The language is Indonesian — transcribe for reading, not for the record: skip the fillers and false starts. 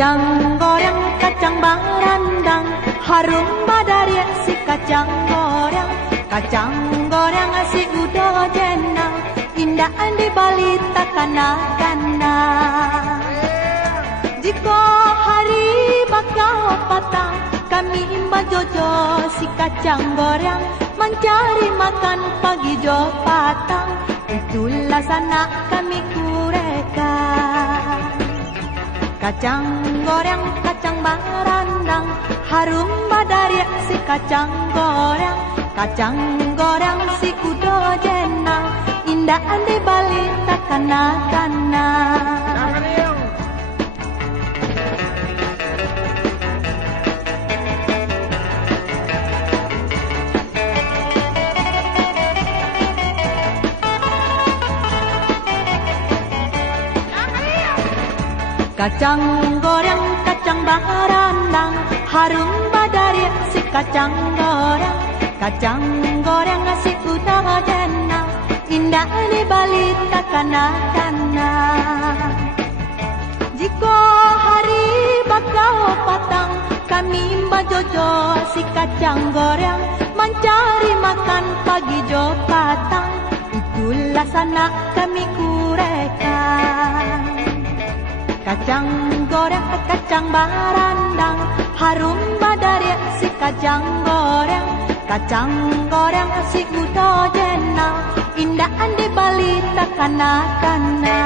Kacang goreng, kacang barandang, harum badari si kacang goreng. Kacang goreng si udo jenang, indah di balita kana-kana. Jika hari bakal patang, kami bajojo si kacang goreng, mencari makan pagi jo patang. Itulah sana kami kureka. Kacang goreng, kacang barandang, harum badari si kacang goreng. Kacang goreng si udo jenang, indah di balita kana-kana. Kacang goreng, kacang barandang, harum badari si kacang goreng. Kacang goreng si udah jenang, indah di balita kana-kana. Jika hari bakal patang, kami bajojo si kacang goreng, mencari makan pagi jo patang. Itulah sana kami kureka. Kacang goreng, kacang barandang, harum badari si kacang goreng. Kacang goreng si udo jenang, indah di balita kana-kana.